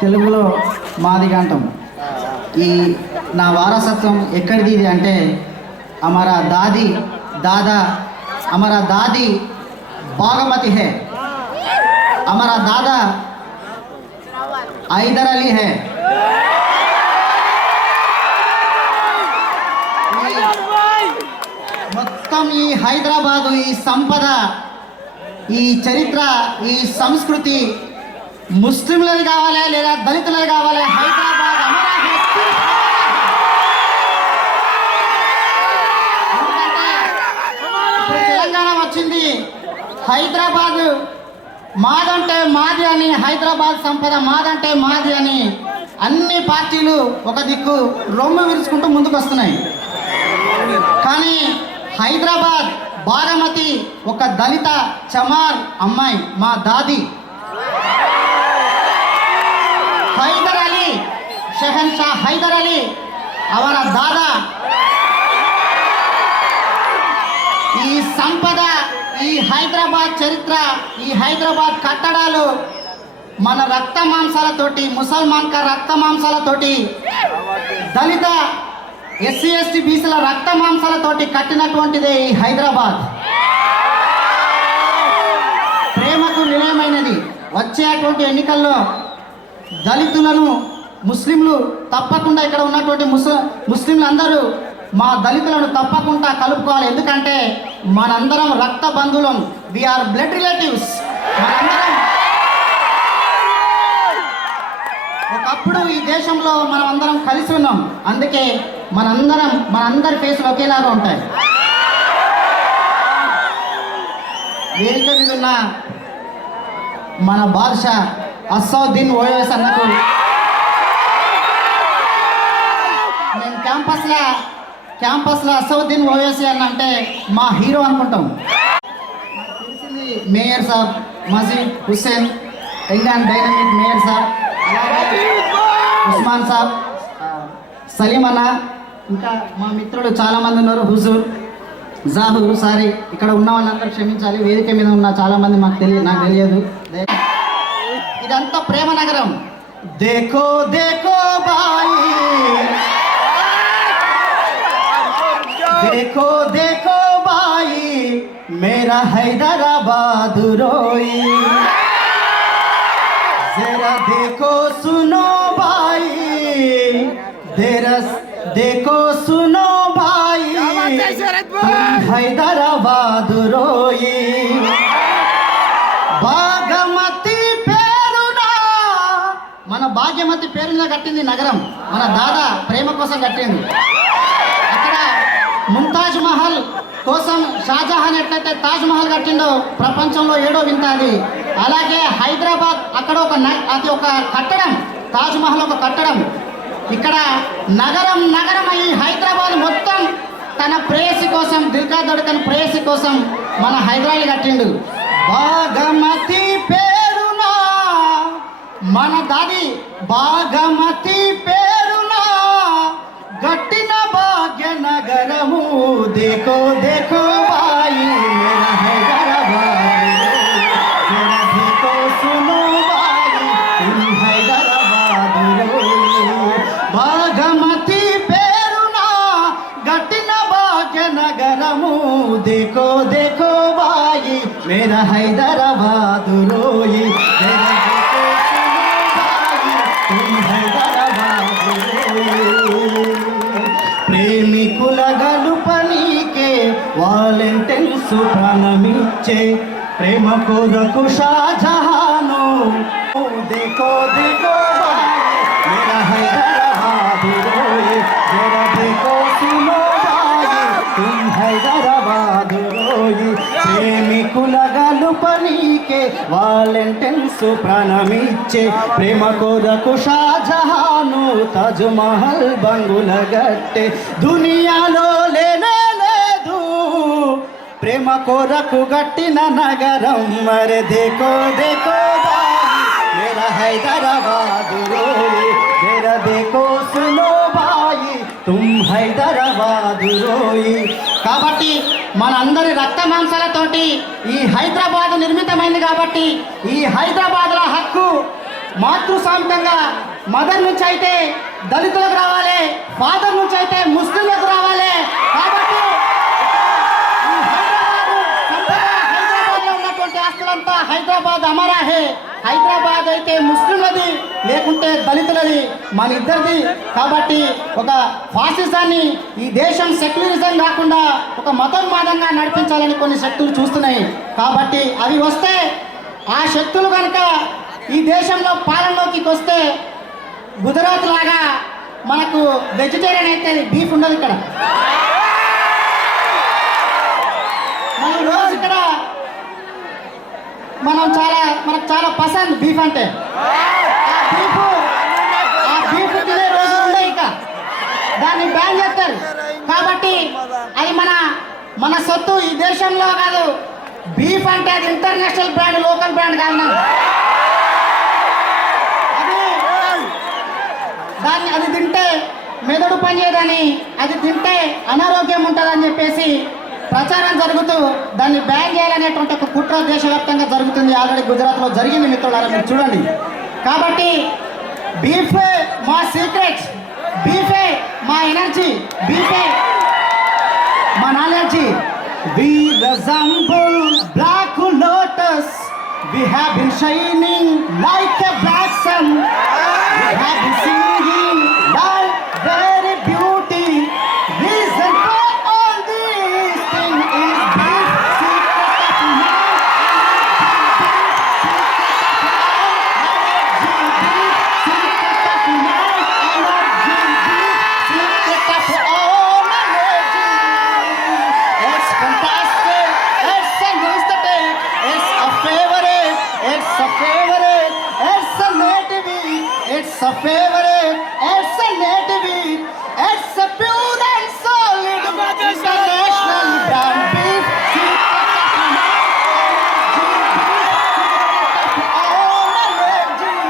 తెలుగులో మాది గంటం. ఈ నా వారసత్వం ఎక్కడిది ఇది అంటే हमारा दादी दादा हमारा दादी बागमती है, हमारा दादा हैदर अली है. మొత్తం ఈ హైదరాబాదు ఈ సంపద ఈ చరిత్ర ఈ సంస్కృతి ముస్లింలది కావాలి లేదా దళితులది కావాలి. హైదరాబాద్ తెలంగాణ వచ్చింది, హైదరాబాద్ మాదంటే మాది అని, హైదరాబాద్ సంపద మాదంటే మాది అని అన్ని పార్టీలు ఒక దిక్కు రొమ్ము విరుచుకుంటూ ముందుకు వస్తున్నాయి. కానీ హైదరాబాద్ బాగమతి ఒక దళిత చమార్ అమ్మాయి మా దాది హైదర్ అలీ, షహన్షా హైదర్ అలీ అవర దాదా. ఈ సంపద ఈ హైదరాబాద్ చరిత్ర ఈ హైదరాబాద్ కట్టడాలు మన రక్త మాంసాలతోటి ముసల్మాన్ కా రక్త మాంసాలతోటి దళిత ఎస్సీ ఎస్టీ బీసీల రక్త మాంసాలతోటి కట్టినటువంటిదే ఈ హైదరాబాద్. ప్రేమకు నిలయమైనది. వచ్చేటువంటి ఎన్నికల్లో దళితులను ముస్లింలు తప్పకుండా ఇక్కడ ఉన్నటువంటి ముస్లింలు అందరూ మా దళితులను తప్పకుండా కలుపుకోవాలి. ఎందుకంటే మనందరం రక్త బంధువులం, వీఆర్ బ్లడ్ రిలేటివ్స్. మనందరం ఒకప్పుడు ఈ దేశంలో మనం అందరం కలిసి ఉన్నాం, అందుకే మనందరి ఫేసులు ఒకేలాగా ఉంటాయి. వేదిక మీద ఉన్న మన బాద్షా అసౌద్దీన్ ఓవైసీ అన్నకు నేను క్యాంపస్లో అసౌద్దీన్ ఓవైసీ అన్న అంటే మా హీరో అనుకుంటాం. నాకు తెలిసింది mayor Sahab Majeed Hussain, young and dynamic mayor Sahab, అలాగే ఉస్మాన్ సాబ్, సలీం అన్న, ఇంకా మా మిత్రులు చాలామంది ఉన్నారు, హుజూర్ జాహూర్. సారీ, ఇక్కడ ఉన్న వాళ్ళందరూ క్షమించాలి, వేదిక మీద ఉన్న చాలామంది నాకు తెలియదు. ఇదంతా ప్రేమ నగరం. దేఖో దేఖో బాయి, देखो देखो भाई मेरा हैदराबाद रोई, जरा देखो सुनो भाई, देखो सुनो भाई हैदराबाद रोई. బాగమతి పేరునా, మన భాగ్యమతి పేరున కట్టింది నగరం, మన దాదా ప్రేమ కోసం కట్టింది. అక్కడ ముంతాజ్ మహల్ కోసం షాజహాన్ ఎట్లయితే తాజ్ మహల్ కట్టిండో ప్రపంచంలో 7వ వింత అది. అలాగే హైదరాబాద్ అక్కడ అది ఒక కట్టడం, తాజ్ మహల్ ఒక కట్టడం. ఇక్కడ నగరం ఈ హైదరాబాద్ మొత్తం తన ప్రేయసి కోసం, దిల్కా దొడకని ప్రేయసి కోసం మన హైదరాబాద్ కట్టిండు. బాగమతి పేరునా, మన దాది బాగమతి పేరునా గట్టిన భాగ్య నగరము. देखो देखो भाई मेरा हैदराबाद, जरा देखो सुनो भाई तुम हैदराबाद रोई. బాగమతి పేరునా గట్టిన భాగ్య నగరము. देखो देखो भाई मेरा हैदराबाद रोई, जरा देखो सुनो भाई तुम हैदराबाद रोई. ప్రేమికుల గలుపనీకే వాలెంటైన్స్ ప్రాణమిచ్చే ప్రేమ కొరకు షాజహాను. देखो देखो मेरा हैदराबाद रोए, जरा देखो सुनो भाई तुम हैदराबाद रोई. ప్రేమికుల గలుపనీకే వాలెంటైన్స్ ప్రాణమిచ్చే ప్రేమ కొరకు షాజహాను తాజ్ మహల్ బంగుల గట్టే దునియాలో లేనే లేదు ప్రేమ కొరకు గట్టిన నగరం. మరే దేఖో దేఖో భాయి మేరా హైదరాబాద్ రోయి, జరా దేఖో సునో భాయి తుమ్ హైదరాబాద్ రోయి. కాబట్టి మనందరి రక్త మాంసాలతోటి ఈ హైదరాబాద్ నిర్మితమైంది. కాబట్టి ఈ హైదరాబాద్ల హక్కు మాతృస్వామికంగా మదర్ నుంచి అయితే దళితులకు రావాలి, ఫాదర్ నుంచి అయితే ముస్లింలకు రావాలి. కాబట్టి హైదరాబాద్లో ఉన్నటువంటి ఆస్తులంతా హైదరాబాద్ అమరా హే. హైదరాబాద్ అయితే ముస్లింలది, లేకుంటే దళితులది, మన ఇద్దరిది. కాబట్టి ఒక ఫాసిజాన్ని ఈ దేశం సెక్యులరిజం కాకుండా ఒక మతోన్మాదంగా నడిపించాలని కొన్ని శక్తులు చూస్తున్నాయి. కాబట్టి అవి వస్తే, ఆ శక్తులు కనుక ఈ దేశంలో పాలనలోకి వస్తే గుజరాత్ లాగా మనకు వెజిటేరియన్ అయితే బీఫ్ ఉండదు ఇక్కడ. మనం రోజు ఇక్కడ మనకు చాలా పసంద్ బీఫ్ అంటే. ఆ బీఫ్ తినే రోజు ఉండే ఇక దాన్ని బ్యాన్ చేస్తారు. కాబట్టి అది మన సొత్తు, ఈ దేశంలో కాదు. బీఫ్ అంటే అది ఇంటర్నేషనల్ బ్రాండ్, లోకల్ బ్రాండ్ కాదు. అది తింటే మెదడు పనిచేయదని, అది తింటే అనారోగ్యం ఉంటుందని చెప్పేసి ప్రచారం జరుగుతూ దాన్ని బ్యాన్ చేయాలనేటువంటి ఒక కుట్ర దేశవ్యాప్తంగా జరుగుతుంది. ఆల్రెడీ గుజరాత్లో జరిగింది మిత్రులారా, మీరు చూడండి. కాబట్టి బీఫే మా సీక్రెట్, బీఫే మా ఎనర్జీ, బీఫే మా knowledge. We resemble black lotus. We have been shining like a black sun. We have been singing like very beauty. Reason for all these things is beef. Secret of my secret of my energy. Secret of all energy. It's fantastic. It's an aesthetic. It's a favorite. It's a favorite. It's a native. It's a favorite. It's a native. It's a pure and solid international brand beef. Secret of my energy.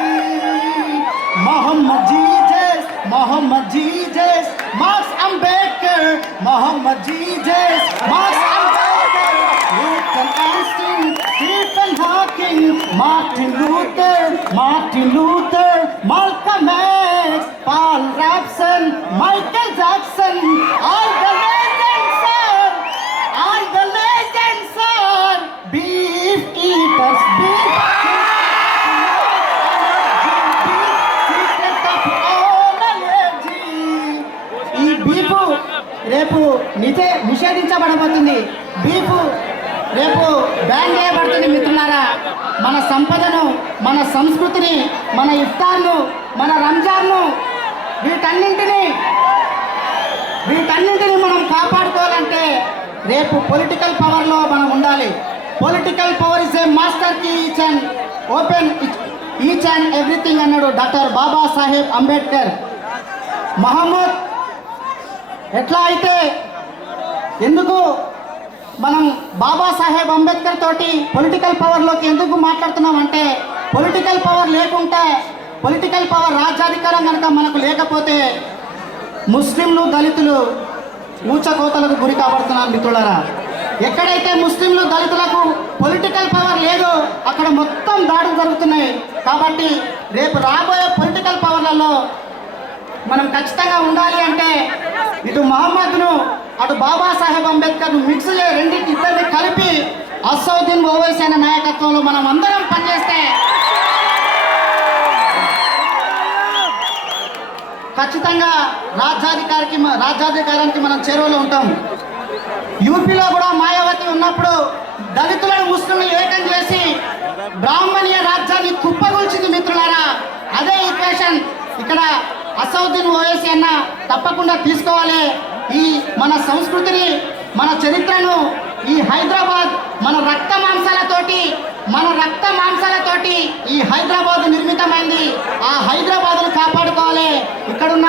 Muhammad Jesus, Muhammad Jesus, Marx Ambedkar, Muhammad Jesus, Marx Ambedkar, Newton Einstein, Stephen Hawking, Martin Luther, Malcolm X, Paul Robson, Michael Jackson, all the legends are beef eaters, beef. Secret of all energy. ఈ beef రేపు నిషేధించబడబోతుంది. Beef రేపు ban చేయబడుతుంది మిత్రులారా. మన సంపదను, మన సంస్కృతిని, మన ఇఫ్తార్ను, మన రంజాన్ను, వీటన్నింటినీ మనం కాపాడుకోవాలంటే రేపు పొలిటికల్ పవర్లో మనం ఉండాలి. Political power is a master key each and open each and everything అన్నాడు డాక్టర్ బాబాసాహెబ్ అంబేద్కర్. మహమ్మద్ ఎట్లా అయితే, ఎందుకు మనం బాబాసాహెబ్ అంబేద్కర్ తోటి పొలిటికల్ పవర్లోకి ఎందుకు మాట్లాడుతున్నాం అంటే, పొలిటికల్ పవర్ లేకుంటే, పొలిటికల్ పవర్ రాజ్యాధికారం కనుక మనకు లేకపోతే ముస్లింలు, దళితులు ఊచకోతలకు గురి కాబడుతున్నారు మిత్రులారా. ఎక్కడైతే ముస్లింలు, దళితులకు పొలిటికల్ పవర్ లేదో అక్కడ మొత్తం దాడులు జరుగుతున్నాయి. కాబట్టి రేపు రాబోయే పొలిటికల్ పవర్లలో మనం ఖచ్చితంగా ఉండాలి అంటే ఇటు మహమ్మద్ను, అటు బాబాసాహెబ్ అంబేద్కర్ను మిక్స్ ఇద్దరిని కలిపి అసౌద్దీన్ ఓవైసీ అనే నాయకత్వంలో మనం అందరం పనిచేస్తే ఖచ్చితంగా రాజ్యాధికారానికి మనం చేరువలో ఉంటాం. యూపీలో కూడా మాయావతి ఉన్నప్పుడు దళితులను, ముస్లింలను ఏకం చేసి బ్రాహ్మణీయ రాజ్యాన్ని కుప్పగొల్చింది మిత్రులారా. అదే ఈక్వేషన్ ఇక్కడ అసౌద్దీన్ ఓవైసీ అన్న తప్పకుండా తీసుకోవాలి. ఈ మన సంస్కృతిని, మన చరిత్రను, ఈ హైదరాబాద్ మన రక్త మాంసాలతోటి ఈ హైదరాబాద్ నిర్మితమైంది. ఆ హైదరాబాద్ను కాపాడుకోవాలి. ఇక్కడున్న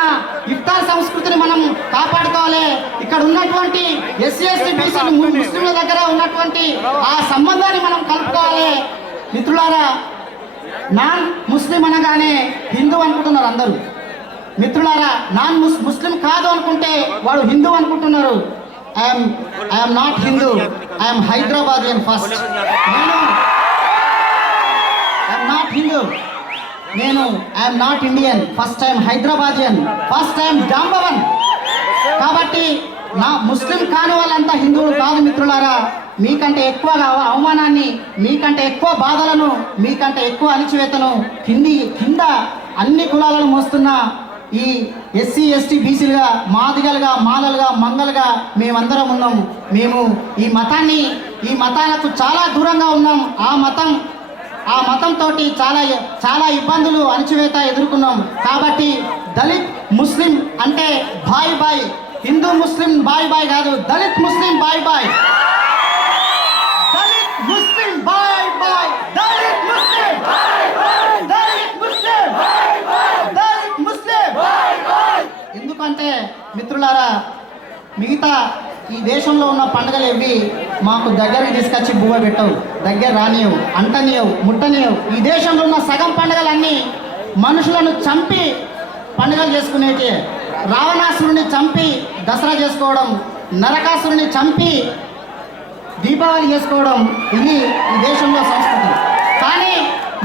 ఇఫ్తార్ సంస్కృతిని మనం కాపాడుకోవాలి. ఇక్కడ ఉన్నటువంటి ఎస్సీ ఎస్టీ బీసీలు, ముస్లింల దగ్గర ఉన్నటువంటి ఆ సంబంధాన్ని మనం కలుపుకోవాలి. మిత్రులారా, నాన్ ముస్లిం అనగానే హిందూ అనుకుంటున్నారు అందరూ. మిత్రులారా, నాన్ ముస్లిం కాదు అనుకుంటే వాడు హిందూ అనుకుంటున్నారు. I'm not Hindu, I'm Hyderabadian first. I'm not Hindu, నేను I'm not Indian, first time Hyderabadian, first time Jambavan. కాబట్టి నా ముస్లిం కాని వాళ్ళంతా హిందువులు కాదు మిత్రులారా. మీకంటే ఎక్కువ అవమానాన్ని, మీకంటే ఎక్కువ బాధలను, మీకంటే ఎక్కువ అణిచివేతను కింద అన్ని కులాలను మోస్తున్న ఈ ఎస్సీ ఎస్టీ బీసీలుగా, మాదిగలుగా, మాలలుగా, మంగలుగా మేమందరం ఉన్నాం. మేము ఈ మతాలకు చాలా దూరంగా ఉన్నాం. ఆ మతంతో చాలా ఇబ్బందులు, అణచివేత ఎదుర్కొన్నాం. కాబట్టి దళిత్ ముస్లిం అంటే బాయ్ బాయ్, హిందూ ముస్లిం బాయ్ బాయ్ కాదు, దళిత్ ముస్లిం బాయ్ బాయ్, దళిత్ ముస్లిం బాయ్ బాయ్, దళిత్ ముస్లిం బాయ్ బాయ్, దళిత్ ముస్లిం బాయ్ బాయ్, దళిత్ ముస్లిం బాయ్ బాయ్. ఎందుకంటే మిత్రులారా, మిగతా ఈ దేశంలో ఉన్న పండుగలు ఇవి మాకు దగ్గరికి తీసుకొచ్చి బువ్వ పెట్టవు, దగ్గర రానియవు, అంటనియవు, ముట్టనియవు. ఈ దేశంలో ఉన్న సగం పండుగలన్నీ మనుషులను చంపి పండుగలు చేసుకునేటి. రావణాసురుని చంపి దసరా చేసుకోవడం, నరకాసురుని చంపి దీపావళి చేసుకోవడం, ఇది ఈ దేశంలో సంస్కృతి. కానీ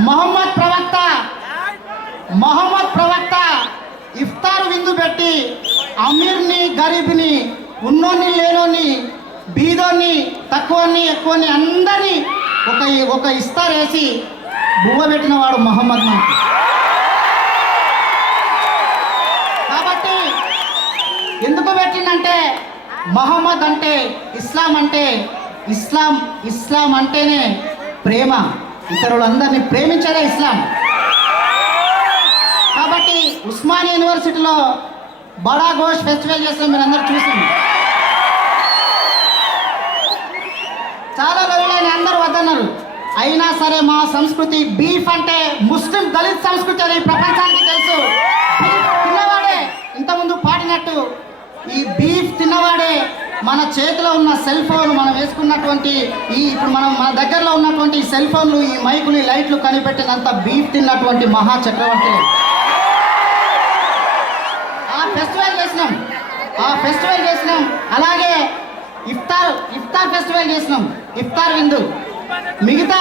మహమ్మద్ ప్రవక్త ఇఫ్తార్ విందు పెట్టి అమీర్ని, గరీబ్ని, ఉన్నోని, లేనోని, బీదోని, తక్కువని, ఎక్కువని అందరినీ ఒక ఇఫ్తార్ వేసి బువ్వ పెట్టిన వాడు మహమ్మద్. మనకి కాబట్టి ఎందుకు పెట్టిందంటే మహమ్మద్ అంటే ఇస్లాం అంటేనే ప్రేమ, ఇతరులందరినీ ప్రేమించేదే ఇస్లాం. కాబట్టి ఉస్మానియా యూనివర్సిటీలో బడా ఘోష్ ఫెస్టివల్ చేస్తాం, మీరు అందరూ చూసింది. చాలా రోజులైన అందరూ వద్దన్నారు. అయినా సరే మా సంస్కృతి బీఫ్ అంటే ముస్లిం దళిత్ సంస్కృతి అని ప్రపంచానికి తెలుసు. బీఫ్ తిన్నవాడే, ఇంతకుముందు పాడినట్టు ఈ బీఫ్ తిన్నవాడే మన చేతిలో ఉన్న సెల్ ఫోన్, మనం వేసుకున్నటువంటి ఇప్పుడు మన దగ్గరలో ఉన్నటువంటి సెల్ ఫోన్లు, ఈ మైకులు, ఈ లైట్లు కనిపెట్టినంత బీఫ్ తిన్నటువంటి మహా చక్రవర్తి. ఆ ఫెస్టివల్ చేసినాం. అలాగే ఇఫ్తార్ ఫెస్టివల్ చేసినాం, ఇఫ్తార్ విందు. మిగతా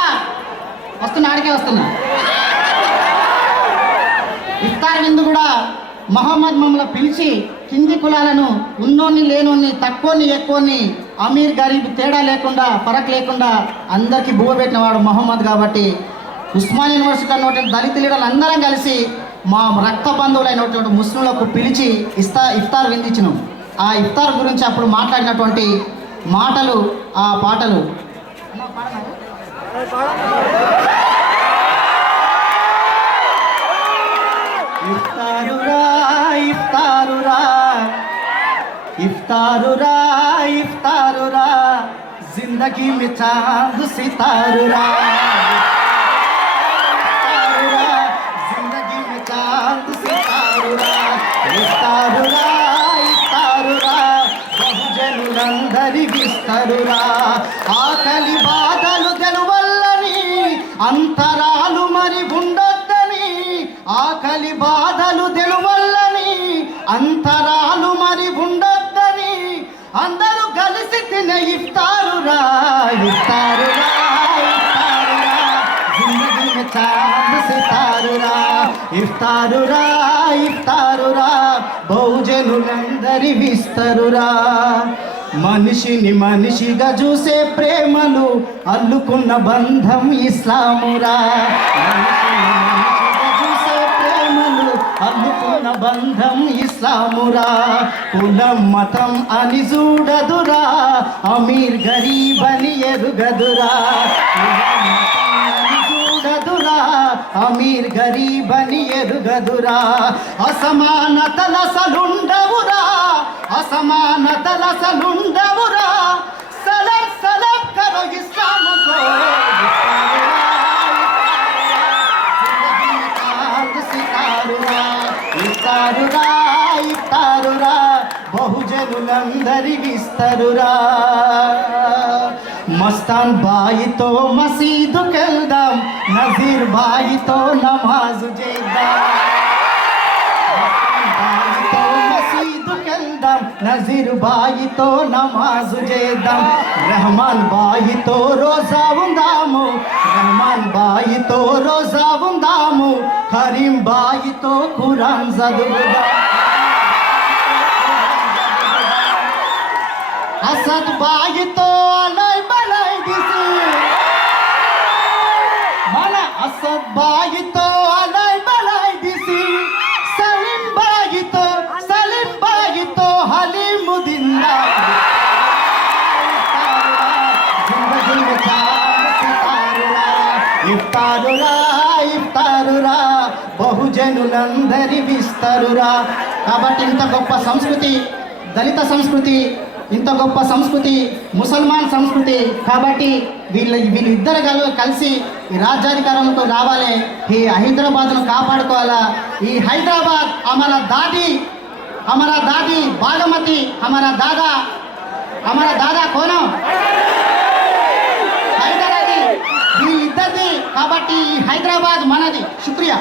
వస్తున్నా ఇఫ్తార్ విందు కూడా మహమ్మద్ మమ్మల్ని పిలిచి కింది కులాలను, ఉన్నోన్ని, లేనోన్ని, తక్కువని, ఎక్కువని, అమీర్ గరీబ్ తేడా లేకుండా, ఫరక్ లేకుండా అందరికీ బువ్వ పెట్టిన వాడు మహమ్మద్. కాబట్టి ఉస్మానియా యూనివర్సిటీ అన్నటువంటి దళిత లీడర్లు అందరం కలిసి మా రక్త బంధువులైనటువంటి ముస్లింలకు పిలిచి ఇఫ్తార్ విందించినాం. ఆ ఇఫ్తార్ గురించి అప్పుడు మాట్లాడినటువంటి మాటలు, ఆ పాటలు ఇఫ్తారురా జిందగీ మే చాంద్ సితారురా, జిందగీ మే చాంద్ సితారురా, ఇఫ్తారురా బహుజనులందరికి ఇస్తరురా. ఆకలి బాధలు గెలువల్లని, అంతరాలు మరి ఉండొద్దని, ఆకలి బాధలు తెలువల్లని, అంతరాలు మరి ఉండొద్దని, అందరూ కలిసి తినే ఇఫ్తారురా, జిందగీ మే చాంద్ సితారురా, ఇఫ్తారురా బహుజనులందరి విస్తరురా. మనిషిని మనిషిగా చూసే ప్రేమలు అల్లుకున్న బంధం ఇస్లామురా, అల్లుకున్న బంధం ఇస్లామురా. కులం మతం అని చూడదురా, అమీర్ గరీబ్ అని ఎరుగదురా. చూడదురా, అమీర్ గరీబ్ అని ఎరుగదురా. అసమానతలసలుండవురా, అసమానతలసలుండవురా. సలం సలం కరో ఇస్లాముకో, ఇఫ్తారురా బహుజనులందరికి ఇస్తరురా. మస్తాన్ బాయితో మసీదుకెళ్దాం, నజీర్ బాయితో నమాజు చేద్దాం. మస్తాన్ బాయితో మసీదుకెళ్దాం, నజీర్ బాయితో నమాజు చేద్దాం, రెహమాన్ బాయితో రోజా ఉందాము, రెహమాన్ బాయితో రోజా ఉందాము, కరీం బాయితో ఖురాన్ చదువుదాం. అసద్ బాయితో అలై బలై దిసి, మన అసద్ బాయితో అలై బలై దిసి, సలీం బాయితో హలీముదిల్లా, ఇఫ్తారురా ఇఫ్తారురా బహుజనులందరి విస్తరురా. కాబట్టి ఇంత గొప్ప సంస్కృతి దళిత సంస్కృతి, ఇంత గొప్ప సంస్కృతి ముసల్మాన్ సంస్కృతి. కాబట్టి వీళ్ళిద్దరు కలిసి ఈ రాజ్యాధికారంతో రావాలి, ఈ హైదరాబాద్ను కాపాడుకోవాలా. ఈ హైదరాబాద్ हमारा दादी बागमती, हमारा दादा कौन హైదరాబాద్ వీళ్ళిద్దరిది. కాబట్టి ఈ హైదరాబాద్ మనది. శుక్రియా.